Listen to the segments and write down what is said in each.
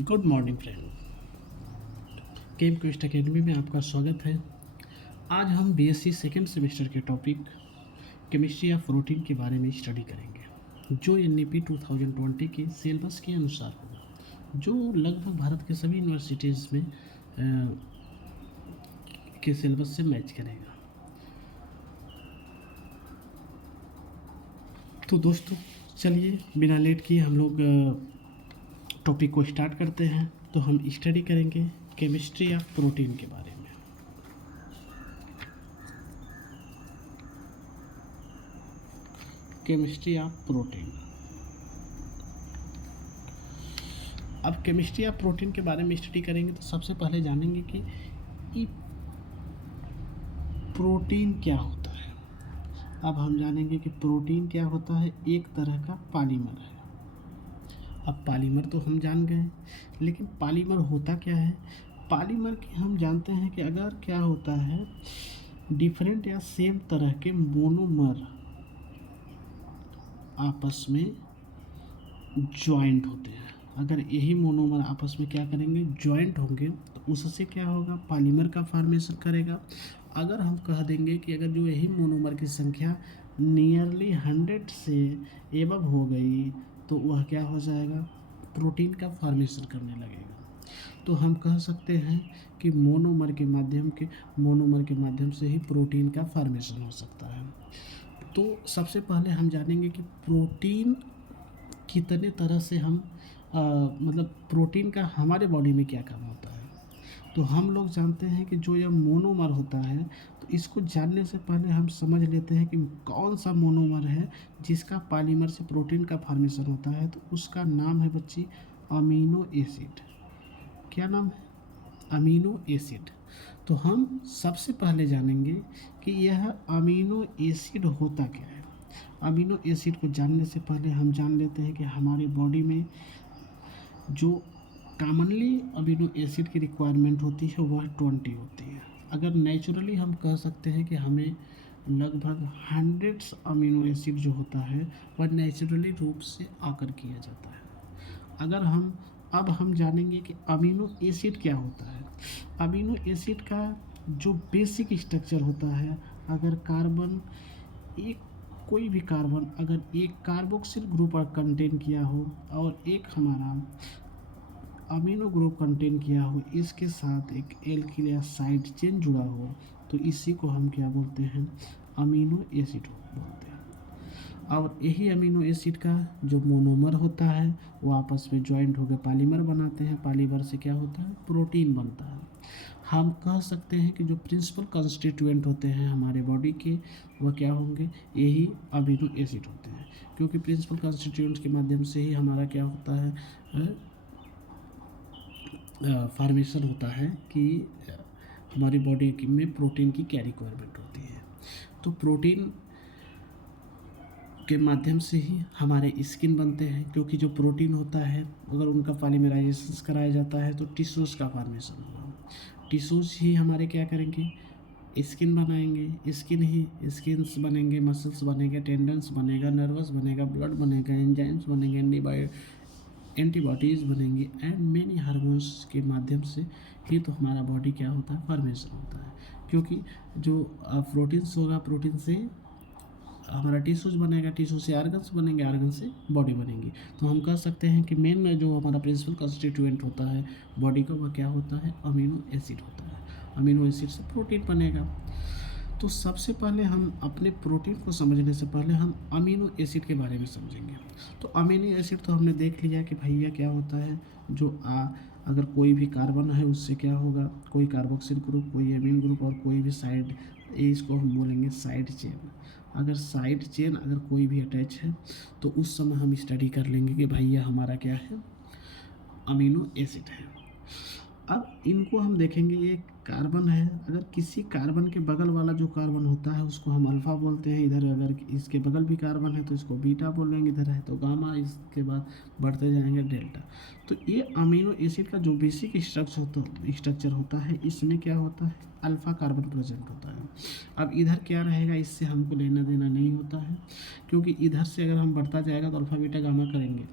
Good morning friend. Chem Quest Academy में आपका स्वागत है। आज हम बीएससी सेकेंड सेमेस्टर के टॉपिक केमिस्ट्री ऑफ प्रोटीन के बारे में स्टडी करेंगे, जो एनईपी 2020 के सिलेबस के अनुसार होगा, जो लगभग भारत के सभी यूनिवर्सिटीज़ में के सिलेबस से मैच करेगा। तो दोस्तों चलिए बिना लेट किए हम लोग टॉपिक को स्टार्ट करते हैं। तो हम स्टडी करेंगे केमिस्ट्री ऑफ प्रोटीन के बारे में। Chemistry of protein. अब केमिस्ट्री ऑफ प्रोटीन के बारे में स्टडी करेंगे तो सबसे पहले जानेंगे कि प्रोटीन क्या होता है। अब हम जानेंगे कि प्रोटीन क्या होता है। एक तरह का पॉलीमर है। अब पॉलीमर तो हम जान गए, लेकिन पॉलीमर होता क्या है। पॉलीमर की हम जानते हैं कि अगर क्या होता है, डिफरेंट या सेम तरह के मोनोमर आपस में ज्वाइंट होते हैं। अगर यही मोनोमर आपस में क्या करेंगे, ज्वाइंट होंगे, तो उससे क्या होगा, पॉलीमर का फॉर्मेशन करेगा। अगर हम कह देंगे कि अगर जो यही मोनोमर की संख्या नियरली 100 से एबव हो गई तो वह क्या हो जाएगा, प्रोटीन का फॉर्मेशन करने लगेगा। तो हम कह सकते हैं कि मोनोमर के माध्यम से ही प्रोटीन का फॉर्मेशन हो सकता है। तो सबसे पहले हम जानेंगे कि प्रोटीन कितने तरह से हम मतलब प्रोटीन का हमारे बॉडी में क्या काम होता है। तो हम लोग जानते हैं कि जो यह मोनोमर होता है, तो इसको जानने से पहले हम समझ लेते हैं कि कौन सा मोनोमर है जिसका पॉलीमर से प्रोटीन का फॉर्मेशन होता है। तो उसका नाम है बच्ची अमीनो एसिड। क्या नाम है, अमीनो एसिड। तो हम सबसे पहले जानेंगे कि यह अमीनो एसिड होता क्या है। अमीनो एसिड को जानने से पहले हम जान लेते हैं कि हमारे बॉडी में जो कॉमनली अमीनो एसिड की रिक्वायरमेंट होती है वह 20 होती है। अगर नेचुरली हम कह सकते हैं कि हमें लगभग 100 अमीनो एसिड जो होता है वह नेचुरली रूप से आकर किया जाता है। अगर हम जानेंगे कि अमीनो एसिड क्या होता है। अमीनो एसिड का जो बेसिक स्ट्रक्चर होता है, अगर कार्बन कोई भी कार्बन अगर एक कार्बोक्सिल ग्रुप कंटेन किया हो और एक हमारा अमीनो ग्रुप कंटेन किया हो, इसके साथ एक एल्किल या साइड चेन जुड़ा हो, तो इसी को हम क्या बोलते हैं, अमीनो एसिड बोलते हैं। और यही अमीनो एसिड का जो मोनोमर होता है वो आपस में ज्वाइंट होकर पॉलीमर बनाते हैं। पॉलीमर से क्या होता है, प्रोटीन बनता है। हम कह सकते हैं कि जो प्रिंसिपल कंस्टिट्यूएंट होते हैं हमारे बॉडी के, वह क्या होंगे, यही अमीनो एसिड होते हैं। क्योंकि प्रिंसिपल कंस्टिट्यूएंट्स के माध्यम से ही हमारा क्या होता है, फॉर्मेशन होता है कि हमारी बॉडी में प्रोटीन की क्या रिक्वायरमेंट होती है। तो प्रोटीन के माध्यम से ही हमारे स्किन बनते हैं, क्योंकि जो प्रोटीन होता है अगर उनका पॉलीमराइजेशन कराया जाता है तो टिश्यूज़ का फॉर्मेशन होगा। टिश्यूज़ ही हमारे क्या करेंगे, स्किन बनाएंगे। स्किन्स बनेंगे, मसल्स बनेंगे, टेंडन्स बनेगा, नर्वस बनेगा, ब्लड बनेगा, एंजाइम्स बनेंगे, एंटीबॉडीज़ बनेंगी एंड मेनी हार्मोन्स के माध्यम से ही तो हमारा बॉडी क्या होता है, फॉर्मेशन होता है। क्योंकि जो प्रोटीन्स होगा, प्रोटीन से हमारा टिश्यूज बनेगा, टिश्यू से आर्गन्स बनेंगे, आर्गन से बॉडी बनेगी। तो हम कह सकते हैं कि मेन जो हमारा प्रिंसिपल कंस्टिट्यूएंट होता है बॉडी का, वह क्या होता है, अमीनो एसिड होता है। अमीनो एसिड से प्रोटीन बनेगा। तो सबसे पहले हम अपने प्रोटीन को समझने से पहले हम अमीनो एसिड के बारे में समझेंगे। तो अमीनो एसिड तो हमने देख लिया कि भैया क्या होता है, जो अगर कोई भी कार्बन है उससे क्या होगा, कोई कार्बोक्सिल ग्रुप, कोई एमीन ग्रुप और कोई भी साइड, इसको हम बोलेंगे साइड चेन। अगर साइड चेन अगर कोई भी अटैच है तो उस समय हम स्टडी कर लेंगे कि भैया हमारा क्या है, अमीनो एसिड है। अब इनको हम देखेंगे, ये कार्बन है, अगर किसी कार्बन के बगल वाला जो कार्बन होता है उसको हम अल्फ़ा बोलते हैं। इधर अगर इसके बगल भी कार्बन है तो इसको बीटा बोलेंगे, इधर है तो गामा, इसके बाद बढ़ते जाएंगे डेल्टा। तो ये अमीनो एसिड का जो बेसिक स्ट्रक्चर होता है, इसमें क्या होता है, अल्फ़ा कार्बन प्रेजेंट होता है। अब इधर क्या रहेगा, इससे हमको लेना देना नहीं होता है, क्योंकि इधर से अगर हम बढ़ता जाएगा तो अल्फ़ा बीटा गामा करेंगे।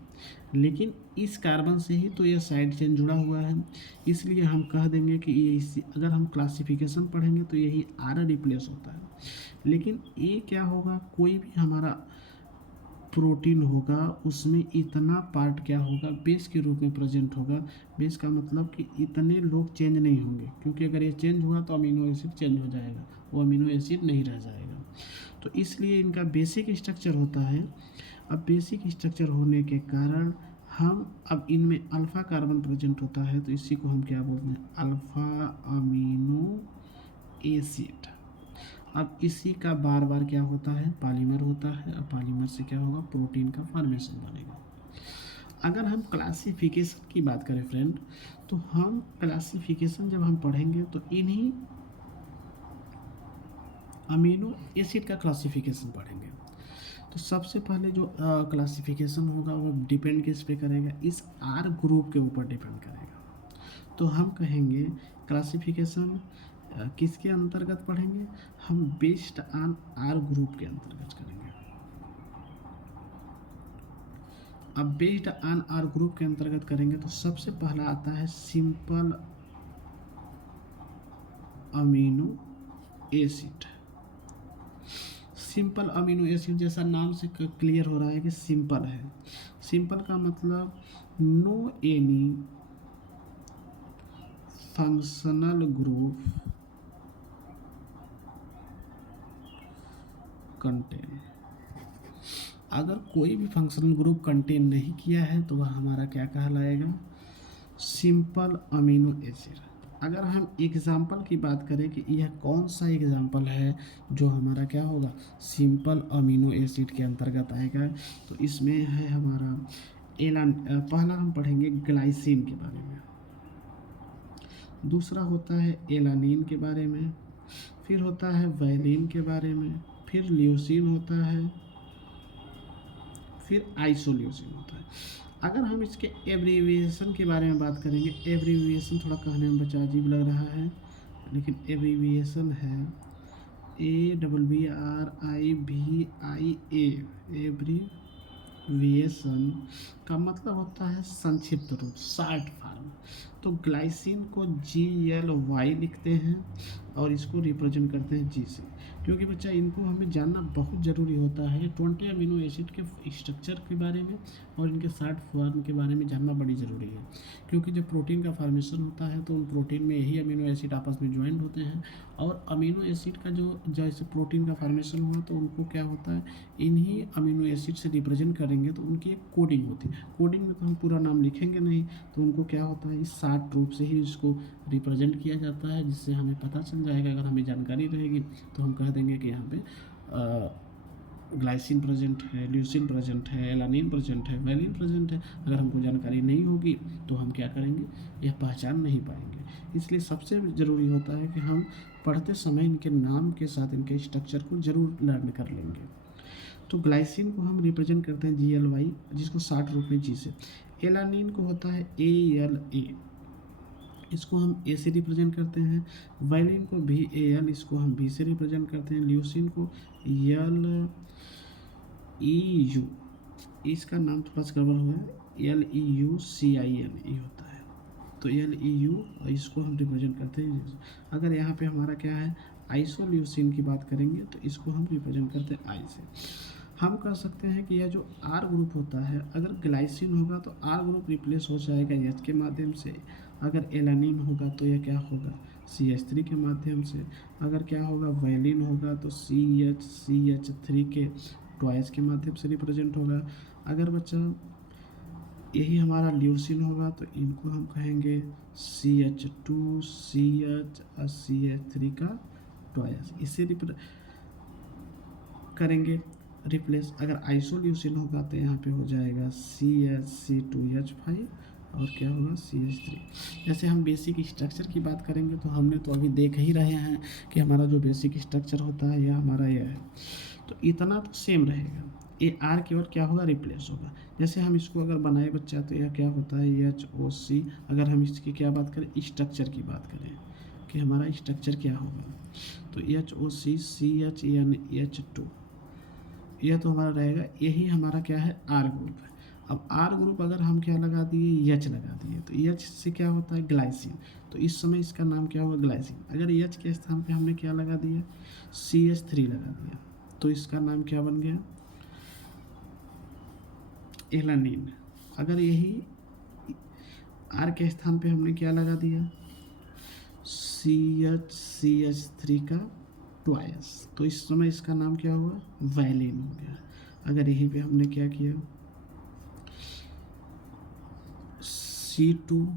लेकिन इस कार्बन से ही तो ये साइड चेन जुड़ा हुआ है, इसलिए हम कह देंगे कि ये इसी, अगर हम क्लासिफिकेशन पढ़ेंगे तो यही आर रिप्लेस होता है। लेकिन ये क्या होगा, कोई भी हमारा प्रोटीन होगा उसमें इतना पार्ट क्या होगा, बेस के रूप में प्रेजेंट होगा। बेस का मतलब कि इतने लोग चेंज नहीं होंगे, क्योंकि अगर ये चेंज हुआ तो अमीनो एसिड चेंज हो जाएगा, वो अमीनो एसिड नहीं रह जाएगा। तो इसलिए इनका बेसिक स्ट्रक्चर होता है। अब बेसिक स्ट्रक्चर होने के कारण हम, अब इनमें अल्फ़ा कार्बन प्रेजेंट होता है, तो इसी को हम क्या बोलते हैं, अल्फ़ा अमीनो एसिड। अब इसी का बार बार क्या होता है, पॉलीमर होता है। अब पॉलीमर से क्या होगा, प्रोटीन का फॉर्मेशन बनेगा। अगर हम क्लासिफिकेशन की बात करें फ्रेंड, तो हम क्लासिफिकेशन जब हम पढ़ेंगे तो इन्हीं अमीनो एसिड का क्लासिफिकेशन पढ़ेंगे। तो सबसे पहले जो क्लासिफिकेशन होगा वो डिपेंड किस पे करेगा, इस आर ग्रुप के ऊपर डिपेंड करेगा। तो हम कहेंगे क्लासिफिकेशन किसके अंतर्गत पढ़ेंगे, हम बेस्ड ऑन आर ग्रुप के अंतर्गत करेंगे। अब बेस्ड ऑन आर ग्रुप के अंतर्गत करेंगे तो सबसे पहला आता है simple amino acid. Simple amino acid जैसा नाम से क्लियर हो रहा है कि सिंपल है। सिंपल का मतलब no any functional group contain. अगर कोई भी फंक्शनल ग्रुप कंटेन नहीं किया है तो वह हमारा क्या कहलाएगा, सिंपल अमीनो एसिड। अगर हम एग्जाम्पल की बात करें कि यह कौन सा एग्जाम्पल है जो हमारा क्या होगा, सिंपल अमीनो एसिड के अंतर्गत आएगा, तो इसमें है हमारा पहला हम पढ़ेंगे ग्लाइसिन के बारे में, दूसरा होता है एलानिन के बारे में, फिर होता है वैलिन के बारे में, फिर ल्यूसीन होता है, फिर आइसोल्यूसिन होता है। अगर हम इसके एब्रीविएशन के बारे में बात करेंगे, एब्रीविएशन थोड़ा कहने में बच्चा अजीब लग रहा है, लेकिन एब्रीविएशन है ARRIVIA। एब्रीविएशन का मतलब होता है संक्षिप्त रूप, शॉर्ट फॉर्म। तो ग्लाइसिन को GLY लिखते हैं और इसको रिप्रेजेंट करते हैं G से, क्योंकि बच्चा इनको हमें जानना बहुत ज़रूरी होता है। 20 अमीनो एसिड के स्ट्रक्चर के बारे में और इनके शॉर्ट फॉर्म के बारे में जानना बड़ी ज़रूरी है, क्योंकि जब प्रोटीन का फॉर्मेशन होता है तो उन प्रोटीन में यही अमीनो एसिड आपस में ज्वाइंट होते हैं, और अमीनो एसिड का जो जैसे प्रोटीन का फॉर्मेशन हुआ तो उनको क्या होता है, इन्हीं अमीनो एसिड से रिप्रेजेंट करेंगे तो उनकी एक कोडिंग होती है। कोडिंग में तो हम पूरा नाम लिखेंगे नहीं, तो उनको क्या होता है, इस शॉर्ट रूप से ही इसको रिप्रेजेंट किया जाता है, जिससे हमें पता चल जाएगा। अगर हमें जानकारी रहेगी तो हम कह देंगे कि यहाँ पे ग्लाइसिन प्रेजेंट है, ल्यूसिन प्रेजेंट है, एलानिन प्रेजेंट है, वैलिन प्रेजेंट है। अगर हमको जानकारी नहीं होगी तो हम क्या करेंगे, यह पहचान नहीं पाएंगे। इसलिए सबसे ज़रूरी होता है कि हम पढ़ते समय इनके नाम के साथ इनके स्ट्रक्चर को ज़रूर लर्न कर लेंगे। तो ग्लाइसिन को हम रिप्रेजेंट करते हैं GLY, जिसको शॉर्ट रूप में G से। एलानिन को होता है ALA, इसको हम A से रिप्रेजेंट करते हैं। वैलिन को भी AL, इसको हम B से रिप्रेजेंट करते हैं। ल्यूसिन को LEU, इसका नाम थोड़ा सा गड़बड़ हुआ है, LEUCIN होता है, तो LEU, और इसको हम रिप्रेजेंट करते हैं। अगर यहाँ पे हमारा क्या है, आइसोल्यूसिन की बात करेंगे तो इसको हम रिप्रेजेंट करते हैं I से। हम कह सकते हैं कि यह जो R ग्रुप होता है, अगर ग्लाइसिन होगा तो R ग्रुप रिप्लेस हो जाएगा H के माध्यम से। अगर एलानिन होगा तो यह क्या होगा, CH3 के माध्यम से। अगर क्या होगा, वैलिन होगा तो CH3 के ट्वाइस के माध्यम से रिप्रेजेंट होगा। अगर बच्चा यही हमारा ल्यूसिन होगा तो इनको हम कहेंगे CH2 CH और CH3 का ट्वाइस, इसे करेंगे रिप्लेस। अगर आइसोल्यूसिन होगा तो यहाँ पे हो जाएगा CH2H5 और क्या होगा, CH3। जैसे हम बेसिक स्ट्रक्चर की बात करेंगे तो हमने तो अभी देख ही रहे हैं कि हमारा जो बेसिक स्ट्रक्चर होता है यह हमारा यह है, तो इतना तो सेम रहेगा। ये R की ओर क्या होगा, रिप्लेस होगा। जैसे हम इसको अगर बनाए बच्चा तो यह क्या होता है, HOC। अगर हम इसकी क्या बात करें, स्ट्रक्चर की बात करें कि हमारा स्ट्रक्चर क्या होगा, तो HOC CHNH2, यह तो हमारा रहेगा, यही हमारा क्या है, R ग्रुप है। अब आर ग्रुप अगर हम क्या लगा दिए, एच लगा दिए, तो एच से क्या होता है ग्लाइसिन, तो इस समय इसका नाम क्या होगा ग्लाइसिन। अगर एच के स्थान पे हमने क्या लगा दिया, CH3 लगा दिया, तो इसका नाम क्या बन गया, एलानिन। अगर यही आर के स्थान पे हमने क्या लगा दिया, CH3 का ट्वाइस, तो इस समय इसका नाम क्या हुआ, वैलिन हो गया। अगर यहीं पे हमने क्या किया, C2,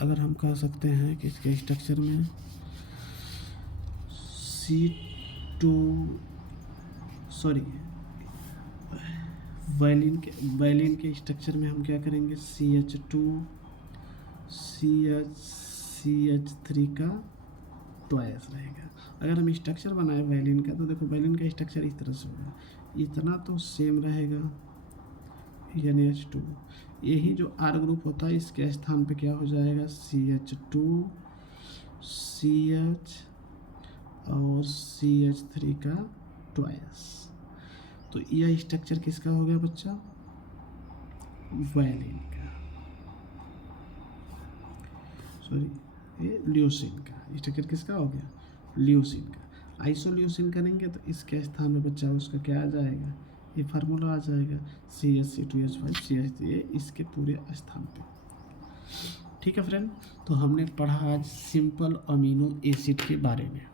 अगर हम कह सकते हैं कि इसके स्ट्रक्चर में C2 सॉरी वैलिन के स्ट्रक्चर में हम क्या करेंगे, CH2 CH3 का ट्वाइस रहेगा। अगर हम स्ट्रक्चर बनाए वैलिन का, तो देखो वैलिन का स्ट्रक्चर इस तरह से होगा, इतना तो सेम रहेगा NH2। यही जो आर ग्रुप होता है इसके स्थान पे क्या हो जाएगा, CH2 CH और CH3 का ट्वाइस। तो यह स्ट्रक्चर किसका हो गया बच्चा, वैलिन का, सॉरी ये ल्यूसिन का स्ट्रक्चर किसका हो गया, ल्यूसिन का। आइसोल्यूसिन करेंगे तो इसके स्थान में बच्चा उसका क्या आ जाएगा, ये फार्मूला आ जाएगा CH2H5 CH3, इसके पूरे स्थान पे। ठीक है फ्रेंड, तो हमने पढ़ा आज सिंपल अमीनो एसिड के बारे में।